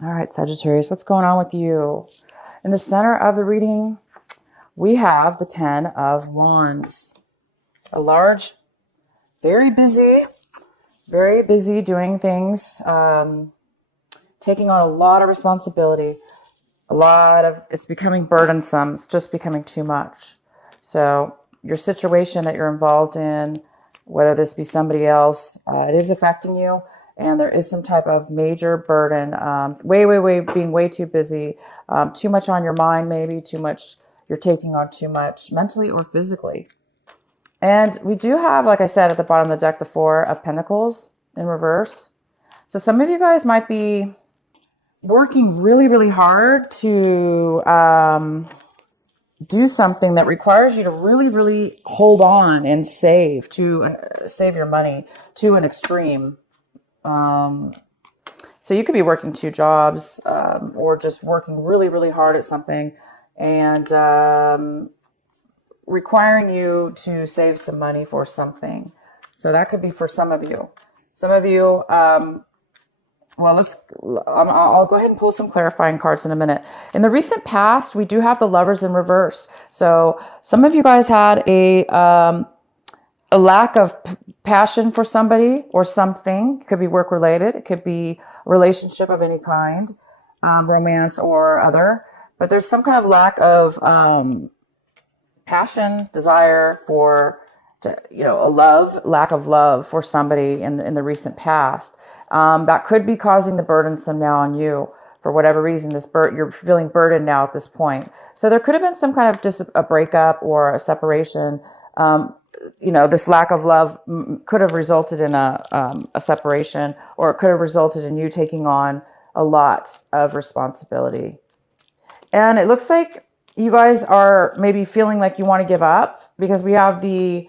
All right, Sagittarius, what's going on with you? In the center of the reading, we have the Ten of Wands. A large, very busy doing things, taking on a lot of responsibility. It's becoming burdensome. It's just becoming too much. So your situation that you're involved in, whether this be somebody else, it is affecting you. And there is some type of major burden, being way too busy, too much on your mind, maybe too much, you're taking on too much mentally or physically. And we do have, like I said, at the bottom of the deck, the Four of Pentacles in reverse. So some of you guys might be working really hard to do something that requires you to really hold on and save your money to an extreme. So you could be working two jobs, or just working really hard at something and requiring you to save some money for something. So that could be for some of you. Some of you, I'll go ahead and pull some clarifying cards in a minute. In the recent past, we do have the Lovers in reverse. So some of you guys had a lack of passion for somebody or something. It could be work related. It could be a relationship of any kind, romance or other. But there's some kind of lack of passion, desire for, lack of love for somebody in the recent past. That could be causing the burdensome now on you for whatever reason. You're feeling burdened now at this point. So there could have been some kind of a breakup or a separation. This lack of love could have resulted in a separation, or it could have resulted in you taking on a lot of responsibility. And it looks like you guys are maybe feeling like you want to give up, because we have the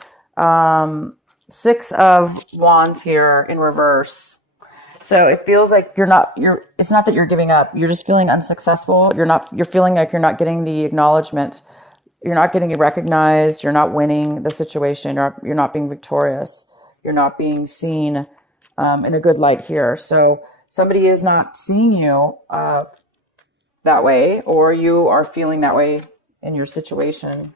Six of Wands here in reverse. So it feels like it's not that you're giving up. You're just feeling unsuccessful. You're feeling like you're not getting the acknowledgement. You're not getting recognized. You're not winning the situation. You're not being victorious. You're not being seen in a good light here. So somebody is not seeing you that way, or you are feeling that way in your situation.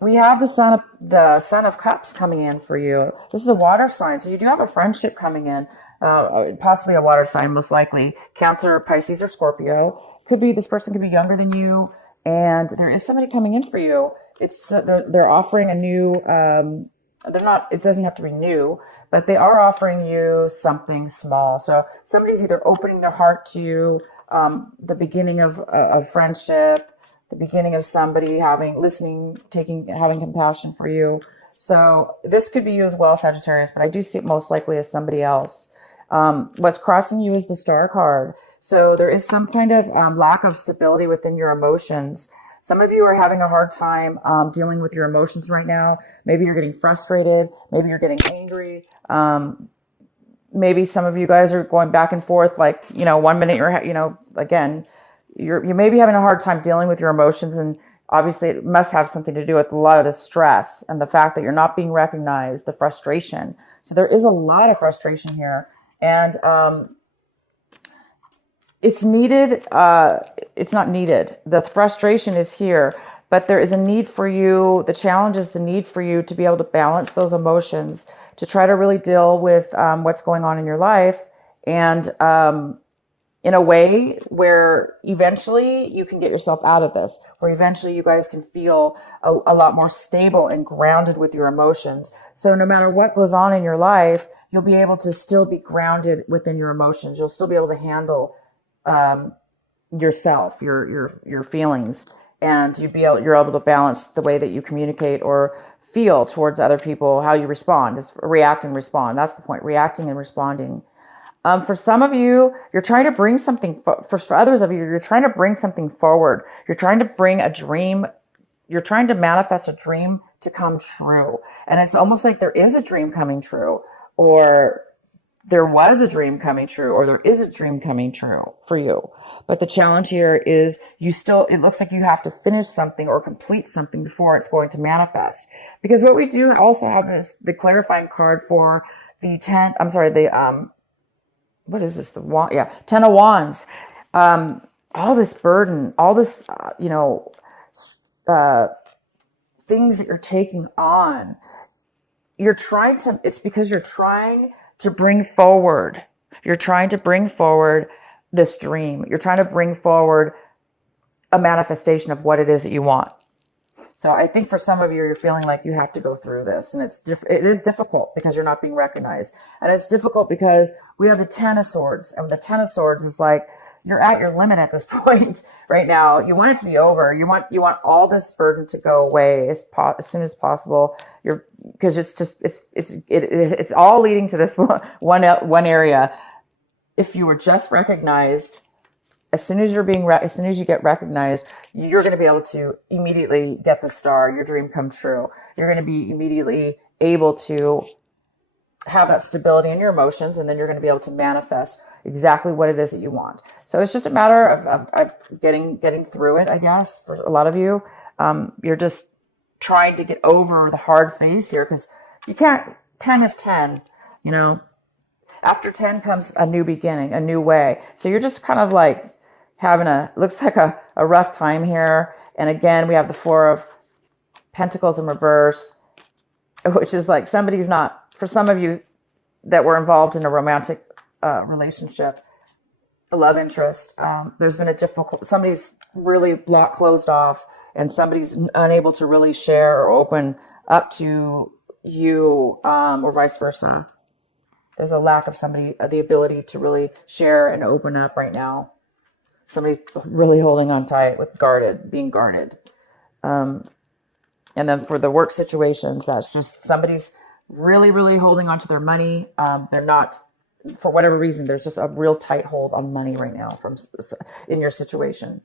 We have the Son of Cups coming in for you. This is a water sign, so you do have a friendship coming in, possibly a water sign, most likely Cancer, Pisces, or Scorpio. This person could be younger than you, and there is somebody coming in for you. They're offering a new. It doesn't have to be new, but they are offering you something small. So somebody's either opening their heart to you, the beginning of friendship, the beginning of somebody having compassion for you. So this could be you as well, Sagittarius, but I do see it most likely as somebody else. What's crossing you is the Star card. So there is some kind of lack of stability within your emotions. Some of you are having a hard time dealing with your emotions right now. Maybe you're getting frustrated. Maybe you're getting angry. Maybe some of you guys are going back and forth. Like, 1 minute you may be having a hard time dealing with your emotions, and obviously it must have something to do with a lot of the stress and the fact that you're not being recognized, the frustration. So there is a lot of frustration here, and it's needed. It's not needed. The frustration is here, but there is a need for you. The challenge is the need for you to be able to balance those emotions, to try to really deal with what's going on in your life, and in a way where eventually you can get yourself out of this, where eventually you guys can feel a lot more stable and grounded with your emotions. So no matter what goes on in your life, you'll be able to still be grounded within your emotions. You'll still be able to handle yourself, your feelings, and you're able to balance the way that you communicate or feel towards other people, how you respond. Just react and respond. That's the point, reacting and responding. For some of you, you're trying to bring something, for others of you, you're trying to bring something forward. You're trying to bring a dream. You're trying to manifest a dream to come true. And it's almost like there is a dream coming true, or there was a dream coming true, or there is a dream coming true for you. But the challenge here is it looks like you have to finish something or complete something before it's going to manifest. Because what we do also have is the clarifying card for the what is this? The wand, yeah, 10 of Wands. All this burden, all this, uh, things that you're taking on. It's because you're trying to bring forward. You're trying to bring forward this dream. You're trying to bring forward a manifestation of what it is that you want. So I think for some of you, you're feeling like you have to go through this, and it is difficult because you're not being recognized, and it's difficult because we have the 10 of Swords, and the 10 of Swords is like you're at your limit at this point right now. You want it to be over. You want all this burden to go away as soon as possible. Because it's all leading to this one area. If you were just recognized, as soon as you get recognized, you're going to be able to immediately get the star, your dream come true. You're going to be immediately able to have that stability in your emotions, and then you're going to be able to manifest exactly what it is that you want. So it's just a matter of getting through it, I guess. For a lot of you, you're just trying to get over the hard phase here, because you can't. 10 is 10, After 10 comes a new beginning, a new way. So you're just kind of like having looks like a rough time here. And again, we have the 4 of Pentacles in reverse, which is like for some of you that were involved in a romantic relationship, a love interest, there's been somebody's really closed off, and somebody's unable to really share or open up to you, or vice versa. There's a lack of the ability to really share and open up right now. Somebody's really holding on tight being guarded. And then for the work situations, that's just somebody's really, really holding on to their money. They're not, for whatever reason, there's just a real tight hold on money right now in your situation.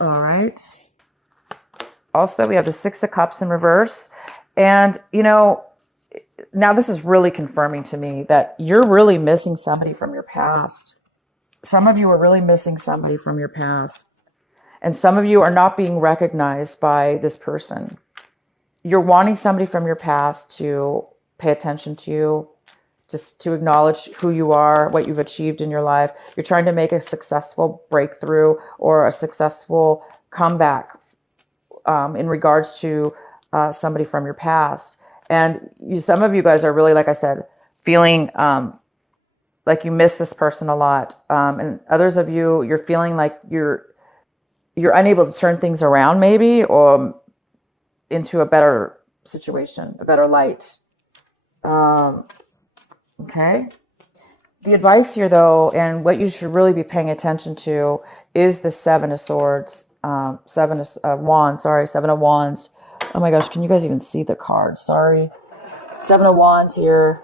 All right. Also, we have the 6 of Cups in reverse. And, now this is really confirming to me that you're really missing somebody from your past. Some of you are really missing somebody from your past. And some of you are not being recognized by this person. You're wanting somebody from your past to pay attention to you, just to acknowledge who you are, what you've achieved in your life. You're trying to make a successful breakthrough or a successful comeback in regards to somebody from your past. And some of you guys are really, like I said, feeling like you miss this person a lot. And others of you, you're feeling like you're unable to turn things around, maybe, or into a better situation, a better light. Okay. The advice here, though, and what you should really be paying attention to is the 7 of Swords, 7 of Wands. Oh my gosh, can you guys even see the card? Sorry. 7 of Wands here.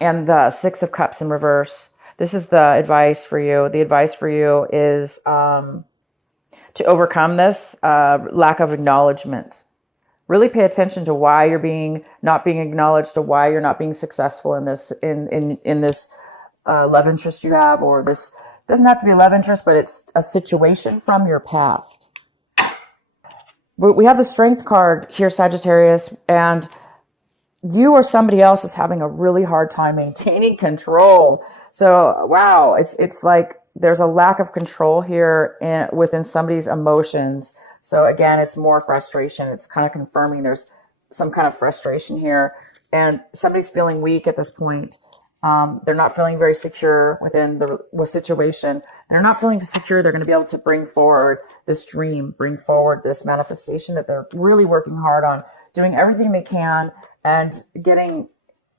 And the 6 of Cups in reverse. This is the advice for you. The advice for you is to overcome this lack of acknowledgement. Really pay attention to why you're not being acknowledged, to why you're not being successful in this in this love interest you have, or this doesn't have to be a love interest, but it's a situation from your past. We have the Strength card here, Sagittarius, and you or somebody else is having a really hard time maintaining control. So, wow, it's like there's a lack of control here within somebody's emotions. So again, it's more frustration. It's kind of confirming there's some kind of frustration here, and somebody's feeling weak at this point. They're not feeling very secure within the situation. They're not feeling secure. They're going to be able to bring forward this dream, bring forward this manifestation that they're really working hard on, doing everything they can, and getting,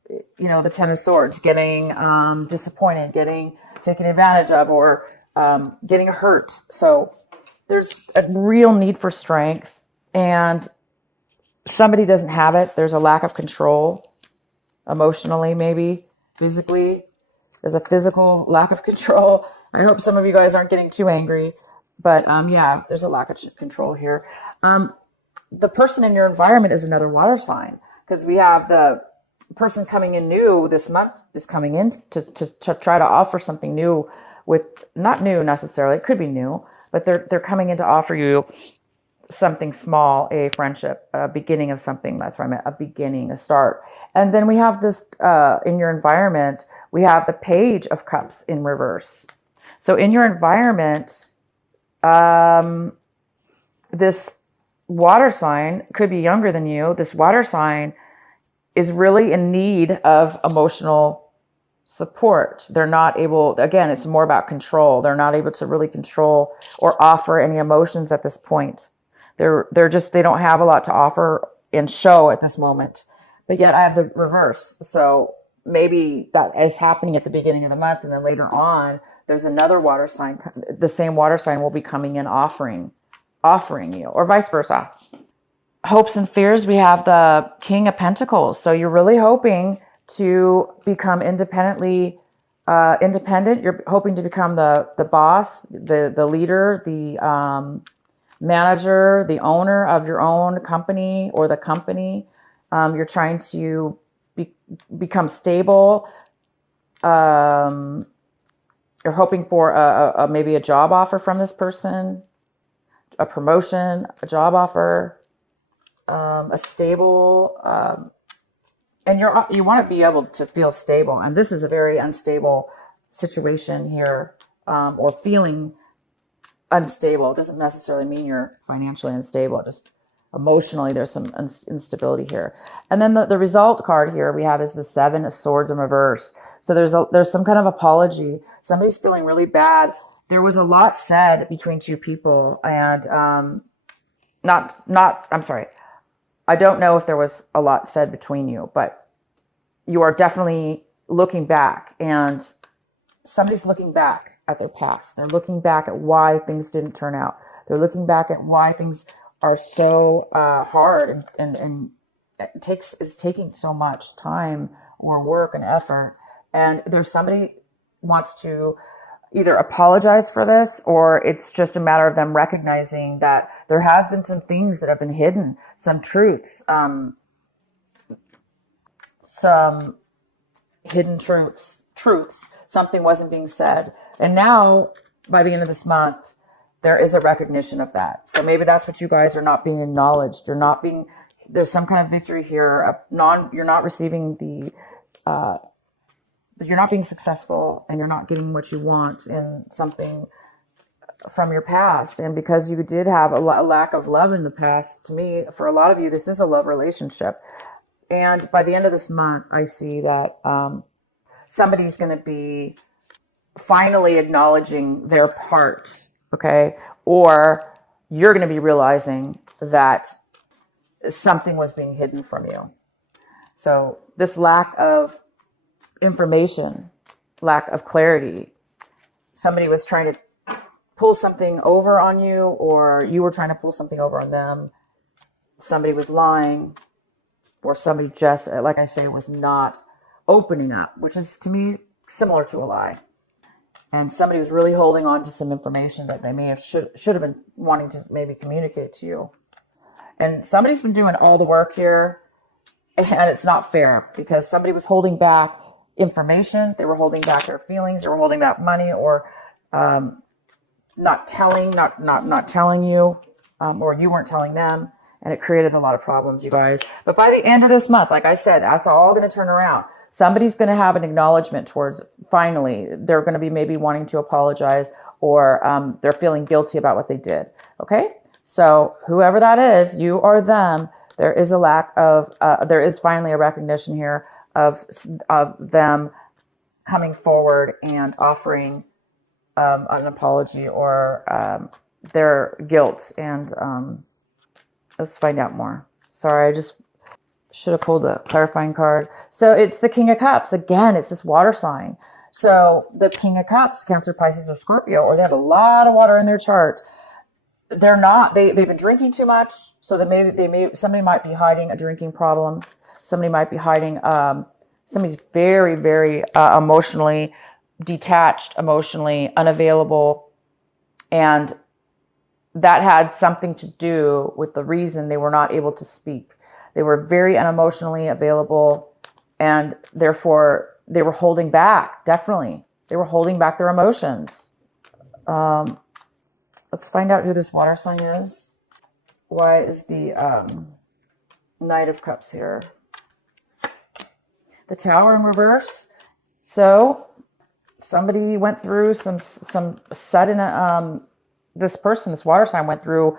the 10 of Swords, getting disappointed, getting taken advantage of, or getting hurt. So there's a real need for strength, and somebody doesn't have it. There's a lack of control, emotionally, maybe physically. There's a physical lack of control. I hope some of you guys aren't getting too angry, but yeah, there's a lack of control here. The person in your environment is another water sign, because we have the person coming in new this month is coming in to try to offer something new, with not new necessarily, it could be new, but they're coming in to offer you something small, a friendship, a beginning of something. That's what I meant, a beginning, a start. And then we have this, in your environment, we have the Page of Cups in reverse. So in your environment, this water sign could be younger than you. This water sign is really in need of emotional support. They're not able, again, it's more about control. They're not able to really control or offer any emotions at this point. They're just, they don't have a lot to offer and show at this moment. But yet I have the reverse. So maybe that is happening at the beginning of the month, and then later on, there's another water sign. The same water sign will be coming in offering you, or vice versa. Hopes and fears, we have the King of Pentacles. So you're really hoping to become independent. You're hoping to become the boss, the leader, the manager, the owner of your own company or the company. You're trying to become stable. You're hoping for maybe a job offer from this person, a promotion, a job offer, a stable, and you want to be able to feel stable. And this is a very unstable situation here, or feeling unstable. It doesn't necessarily mean you're financially unstable. Just emotionally, there's some instability here. And then the result card here we have is the Seven of Swords in reverse. So there's some kind of apology. Somebody's feeling really bad. There was a lot said between two people, and I'm sorry. I don't know if there was a lot said between you, but you are definitely looking back, and somebody's looking back at their past. They're looking back at why things didn't turn out. They're looking back at why things are so hard and is taking so much time or work and effort. And there's somebody wants to either apologize for this, or it's just a matter of them recognizing that there has been some things that have been hidden, some truths, some hidden truths, something wasn't being said. And now, by the end of this month, there is a recognition of that. So maybe that's what you guys are not being acknowledged. There's some kind of victory here. You're not receiving you're not being successful, and you're not getting what you want in something from your past. And because you did have a lack of love in the past, to me, for a lot of you, this is a love relationship. And by the end of this month, I see that somebody's going to be finally acknowledging their part, okay? Or you're going to be realizing that something was being hidden from you. So this lack of information, lack of clarity, somebody was trying to pull something over on you, or you were trying to pull something over on them. Somebody was lying, or somebody just, like I say, was not opening up, which is to me similar to a lie. And somebody was really holding on to some information that they may have should have been wanting to maybe communicate to you. And somebody's been doing all the work here, and it's not fair, because somebody was holding back information, they were holding back their feelings, they were holding back money, or not telling you, or you weren't telling them, and it created a lot of problems, you guys. But by the end of this month, like I said, that's all going to turn around. Somebody's going to have an acknowledgement towards, finally, they're going to be maybe wanting to apologize, or they're feeling guilty about what they did. Okay? So whoever that is, you or them, there is there is finally a recognition here of them coming forward and offering an apology, or their guilt. And let's find out more. Sorry, I just should have pulled a clarifying card. So it's the King of Cups. Again, it's this water sign. So the King of Cups, Cancer, Pisces, or Scorpio, or they have a lot of water in their chart. They're not, they've been drinking too much. So somebody might be hiding a drinking problem. Somebody might be hiding, somebody's very, very emotionally detached, emotionally unavailable. And that had something to do with the reason they were not able to speak. They were very unemotionally available, and therefore they were holding back, definitely. They were holding back their emotions. Let's find out who this water sign is. Why is the Knight of Cups here? The Tower in reverse. So somebody went through some sudden, this person, this water sign went through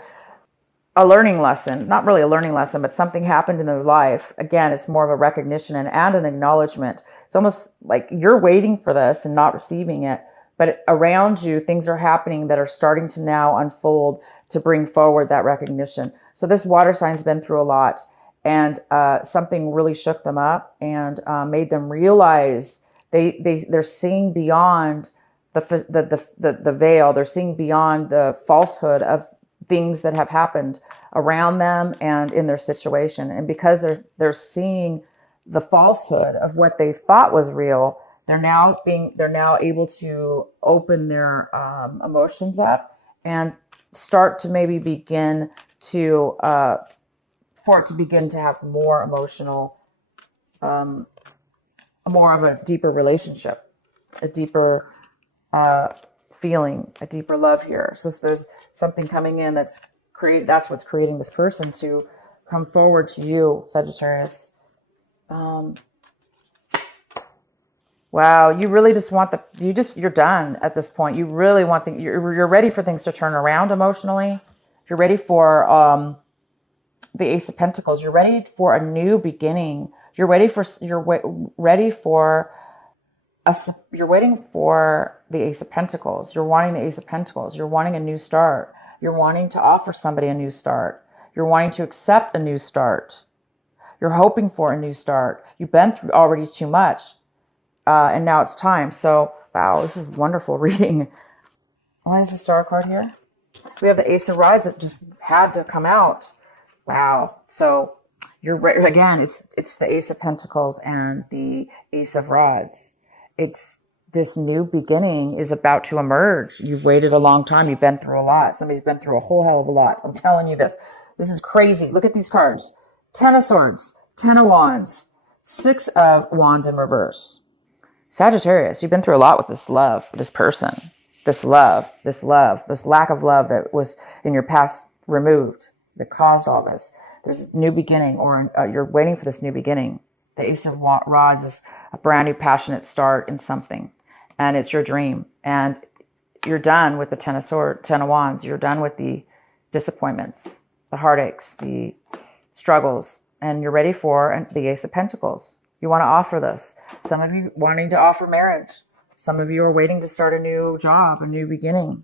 a learning lesson. Not really a learning lesson, but something happened in their life. Again, it's more of a recognition and an acknowledgement. It's almost like you're waiting for this and not receiving it, but around you, things are happening that are starting to now unfold to bring forward that recognition. So this water sign's been through a lot, and something really shook them up and made them realize they're seeing beyond the veil. They're seeing beyond the falsehood of things that have happened around them and in their situation. And because they're seeing the falsehood of what they thought was real, they're now able to open their emotions up and start to maybe begin to for it to begin to have more emotional, more of a deeper relationship, a deeper feeling, a deeper love here. So there's something coming in that's what's creating this person to come forward to you, Sagittarius. Wow, you really just want you're done at this point. You really want you're ready for things to turn around emotionally. You're ready for the Ace of Pentacles. You're ready for a new beginning. You're waiting for the Ace of Pentacles. You're wanting the Ace of Pentacles. You're wanting a new start. You're wanting to offer somebody a new start. You're wanting to accept a new start. You're hoping for a new start. You've been through already too much. And now it's time. So, wow, this is wonderful reading. Why is the Star card here? We have the Ace of Rods that just had to come out. Wow. So, again, it's the Ace of Pentacles and the Ace of Rods. It's this new beginning is about to emerge. You've waited a long time. You've been through a lot. Somebody's been through a whole hell of a lot. I'm telling you this. This is crazy. Look at these cards. 10 of Swords, 10 of Wands, 6 of Wands in reverse. Sagittarius, you've been through a lot with this love, this person, this lack of love that was in your past removed, that caused all this. There's a new beginning, or you're waiting for this new beginning. The Ace of Rods is a brand new passionate start in something, and it's your dream. And you're done with the 10 of Wands. You're done with the disappointments, the heartaches, the struggles, and you're ready for the Ace of Pentacles. You want to offer this. Some of you wanting to offer marriage. Some of you are waiting to start a new job, a new beginning.